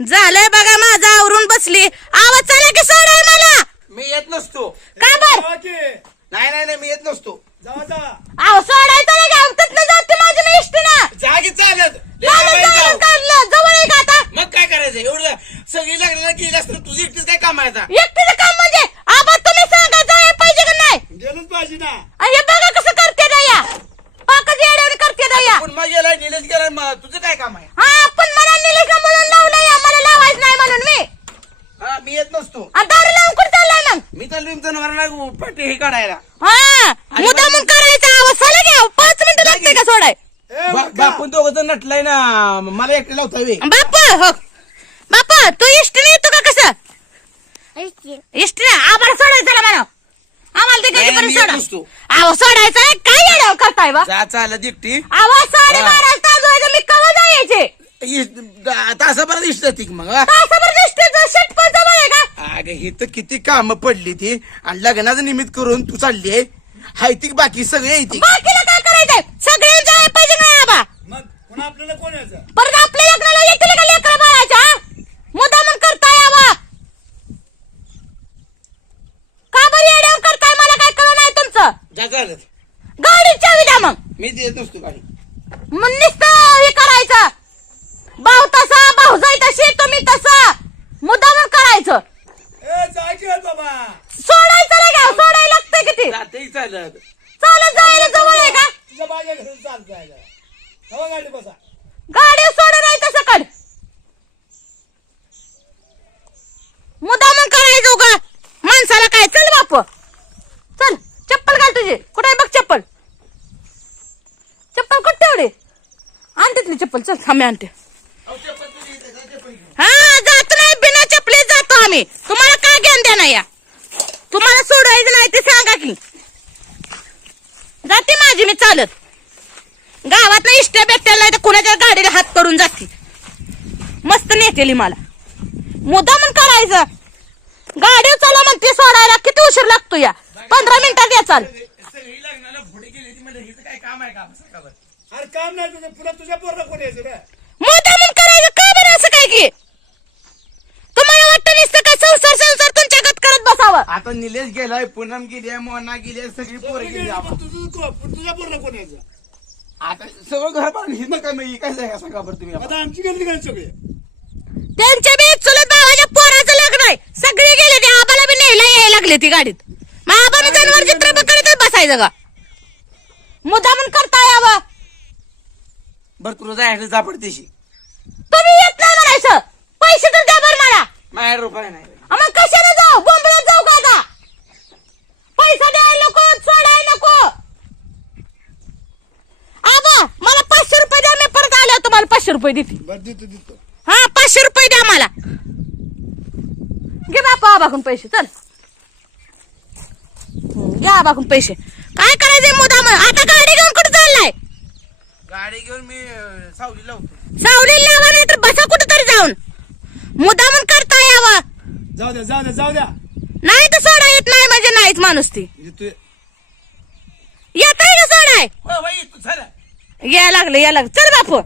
झालंय बघा माझं आवरून बसली. आवाज चला की सोडाय मला? मी येत नसतो. का बर? जावा की. नाही नाही नाही मी येत नसतो. जावा जा आव का जाते माझी इष्टीनं. जागी चालत. जाऊ. काढलं जवळ का आता? मग काय करायचं? एवढं सगळी लग्नाला गेली असतं तुझी एकटीच काय कामायचा एकटीचं काम म्हणजे आबा तुम्ही सांगा जाय पाहिजे का नाही गेलोच पाहिजे ना आणि हे बघा कसं करते दया पाकच येड्यावर करते दया पण मग गेलाय निलेश गेलाय मग तुझं काय काम आहे हा पण मला निलेश म्हणून लावलंय मला लावायचं नाही म्हणून मी हा मी येत लावून कुठे चाललाय मग मी चाललो जनावरांना पाठी हे काढायला. हा मुद्दामून करायचा आवाज. चला घ्या पाच मिनिटं लागते का सोडाय. बापून दोघं जण नटलाय ना. मला एकटे लावता वे बाप्पा हो. बाप्पा तू इष्टीने येतो का कसं? इष्टीने आम्हाला सोडायचं म्हणा. आम्हाला ते सोडा. आहो सोडायचं काय येड्यावर करताय बा? जा आवाज साडे बारा तास मी कवा जायचे? तासाभरात इष्ट की मग? तासाभर इष्टीचं षटपण जवळ आहे का अगं ही तर किती काम पडली ती. आणि लग्नाचं निमित्त करून तू चालली आहे. हाय ती बाकी सगळे येते बाकीला काय करायचंय? आहे पाहिजे नाही आबा. मग पुन्हा आपल्याला कोण यायचं परत आपल्या लग्नाला येतील का लेकरं बाळाच्या? मुद्दा म्हणून करताय आबा. का बरं येड्यावर करताय? मला काय नाही तुमचं. जा चालत गाडी चावी द्या मग. मी देत नसतो गाडी. मग नुसतं हे करायचं. भाऊ तसा तशी तुम्ही तसा. मुद्दा म्हणून करायचं. जायचे बाबा. सोडायचं नाही का? सोडायला लागतंय किती जाते चालत. चालत जायला जवळ आहे का? तुझ्या माझ्या घरी चाल जायला हवा गाडी बसा. गाडी सोडून नाही तसं कड मुद्दामून करायचं का? माणसाला काय? चल बाप. चल चप्पल घाल तुझी. कुठे बघ चप्पल. चप्पल कुठे ठेवली? आण तिथली चप्पल. चल आम्ही आणते हा जातो नाही बिना चपली जातो आम्ही. तुम्हाला काय ज्ञान देणार या? तुम्हाला सोडायचं नाही ते सांगा की. जाते माझी मी चालत. गावात नाही इष्ट्या बेट्याला नाही तर कुणाच्या गाडीला हात करून जाते. मस्त नेतेली मला. मुद्दामून करायचं. गाडी चला म्हणते सोडायला. किती उशीर लागतो या? पंधरा मिनिटात या चाल. सगळी लग्नाला पुढे गेली ती म्हणजे हिचं काय काम आहे का सकाळवर अरे काम नाही तुझं. पुन्हा तुझ्या पोरला कोण यायचं रे? मुद्दामून करायचं. का बरं असं काय की तुम्हाला वाटतं नुसतं काय संसार संसार तुमच्या गत करत बसावं आता निलेश गेलाय पूनम गेली आहे मोना गेली आहे सगळी पोरं गेली? तुझं को- पोरला आता सगळं घर हिथं काय मी? काय सांगा सांगा बरं तुम्ही आता. आता आमची गेली काय सगळे? त्यांच्या बी चुलत भावाच्या पोराचं लग्न आहे. सगळे गेले ते. आबाला बी न्यायला यायला लागले ती गाडीत. मग आबा बी जनावर चित्र करीतच बसायचं का मुद्दामून करताय आबा. बरं तुला जायचं जा पडतेशी तुम्ही येत नाही म्हणायचं. पैसे तर द्या बरं मला. माझ्या रुपये नाही आ मग कशाला जाऊ बोंबलत जाऊ का आता पैसा द्यायला नको सोडायला नको आबा मला पाचशे रुपये द्या मी परत आल्यावर तुम्हाला पाचशे रुपये देते. बरं देतो देतो. हा पाचशे रुपये द्या मला घे बापा आबाकून पैसे चल. घ्या आबाकून पैसे. काय करायचंय मुद्दा आता गाडी घेऊन कुठे चाललाय? गाडी घेऊन मी अं, सावली लावतो सावली लावा नाही तर बसा कुठे तरी जाऊन मुद्दामून करता यावं. जाऊ द्या जाऊ द्या जाऊ द्या. नाही तर सोडा येत नाही म्हणजे नाहीच माणूस ती. येत आहे का सोडाय हो बाई तू झालं या लागलं या लागलं. चल बापू.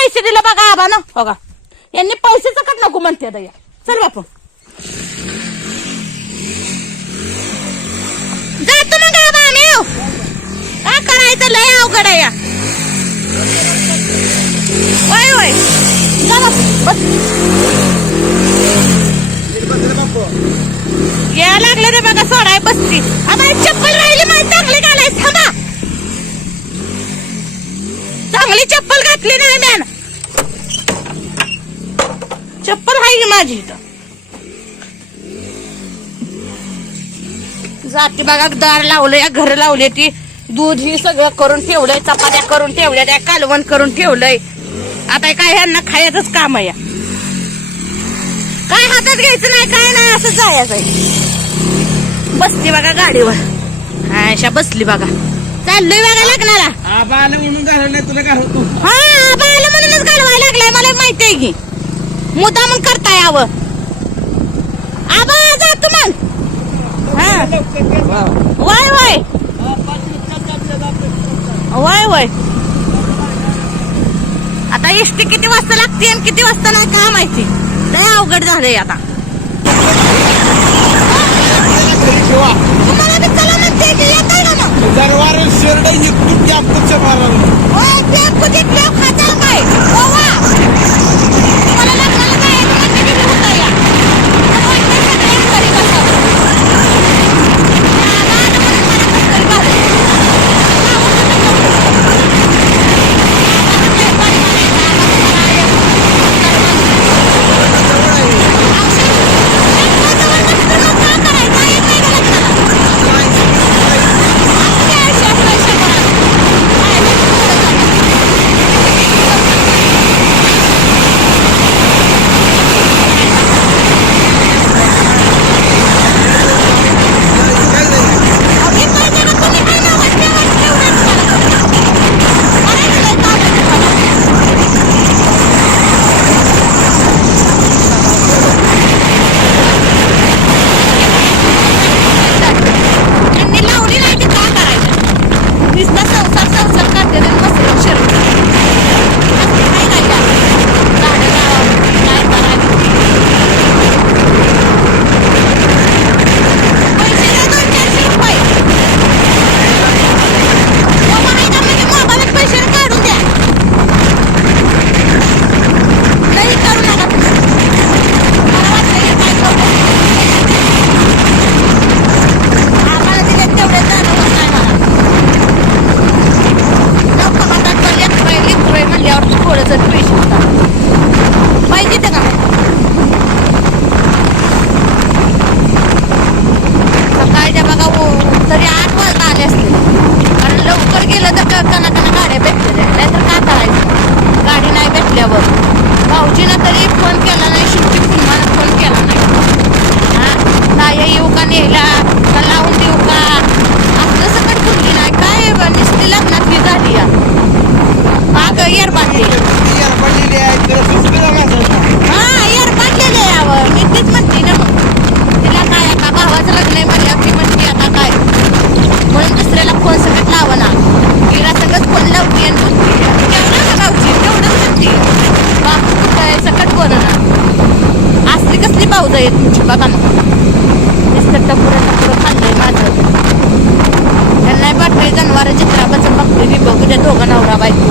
पैसे दिले बघा आबा ना हो का? यांनी पैसे सकट नको म्हणते दया चल बापू. जातो मग आबा आम्ही. हो. काय करायचं? लय अवघड आहे या. होय होय. जा बापू बस. बसले बापू या लागलं रे बघा सोडाय बसती. आता एक चप्पल राहिली माझी चांगली का थांबा चांगली चप्पल घातली नाही मॅन चप्पल आहे की माझी इथं. जाते बघा दार लावलं या घर लावले ती. दूध ही सगळं करून ठेवलंय चपात्या करून ठेवल्या त्या कालवण करून ठेवलंय. आता काय ह्यांना खायचंच काम आहे. काय हातात घ्यायचं नाही काय नाही असं जायचंय बसली बघा गाडीवर. अशा बसली बघा. चाललोय बघा लग्नाला. आबा आलं म्हणून घालवलं नाही तुला घालवतो. हा बायला म्हणूनच घालवायला लागलाय मला माहिती आहे की. मुद्दा मग करता यावं. आबा जातो मग हा. वय वय. वय वय. आता एसटी किती वाजता लागते आणि किती वाजता नाही काय माहिती. लय अवघड झालंय आता. तुम्हाला मी चला म्हणते की का मग. शेरड पुढच्या भाराला ओय, ते कुठे काय ओवा गेलं तर कना कना गाड्या भेटल्या नाहीतर काय करायचं गाडी नाही भेटल्यावर भाऊजीनं तरी फोन केला नाही शिवची पुन्हा फोन केला नाही हा ताया येऊ का नेला का लावून देऊ का आपलं सकट बोलली नाही काय ब- नुसती लग्नातली झाली या अगं येर बांधली पडलेली आहे तिला सुचलेला माणसाचा हा येर बांधलेले यावं मी तीच म्हणते ना मग तिला काय आता भावाचं लग्न आहे म्हणल्यावर ती म्हणते आता काय म्हणून दुसऱ्याला फोन सकट लावा ना तिला सगळं फोन लावते आणि बोलते तेवढं का गावची तेवढंच म्हणते बापू काय सकट बोल ना असली कसली पाऊज आहे तुमची बघा ना नुसतं टपुरं टपुरं खाल्लंय माझं. त्यांना पाठवले जनावर चित्राबाचं बघते मी बघू त्या दोघं नवरा बायको.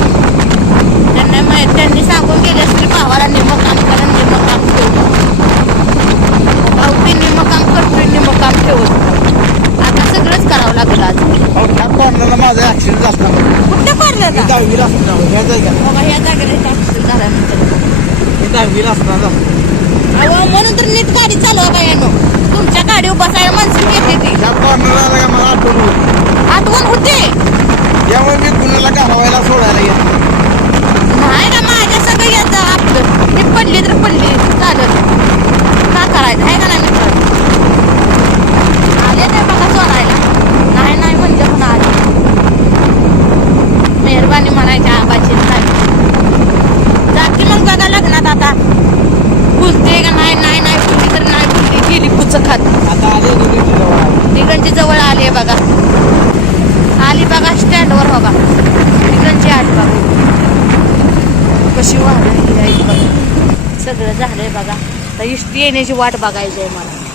त्यांना माहीत त्यांनी सांगून गेले असतील भावाला निम काम करा निम काम ठेवू भाऊकी निम काम करतोय निम काम ठेवत आता सगळंच करावं लागलं आज. कॉर्नरला माझा ऍक्सिडेंट झाला. कुठं पडलं मी का दहावीला असताना ह्या बाबा ह्या जागेला झाल्यानंतर. मी दहावीला असताना अहो म्हणून तर नीट गाडी चालवा बायानो. तुमच्या गाडी बसायला माणसं येते ती. त्या कॉर्नरला आला का मला आठवण होती. आठवण होते त्यामुळे मी कुणाला घालवायला सोडायला गेलो नाही ना माझ्या सगळं येतं. आपलं. ती पडली तर पडली. चालत का करायचं आहे का नाही मित्र आले ते बघा चोरायला नाही नाही म्हणजे पण आले मेहरबानी म्हणायची आबाची नाही जाते मग बघा लग्नात आता बोलते का नाही नाही नाही बोलली तर नाही बोलली गेली पुच खात आता आले दोघे जवळ तिकडची जवळ आली आहे बघा आली बघा स्टँडवर हो बघा तिकडची आली बघा कशी वाहन आहे बघा. सगळं झालंय बघा. तर इष्टी येण्याची वाट बघायची आहे मला.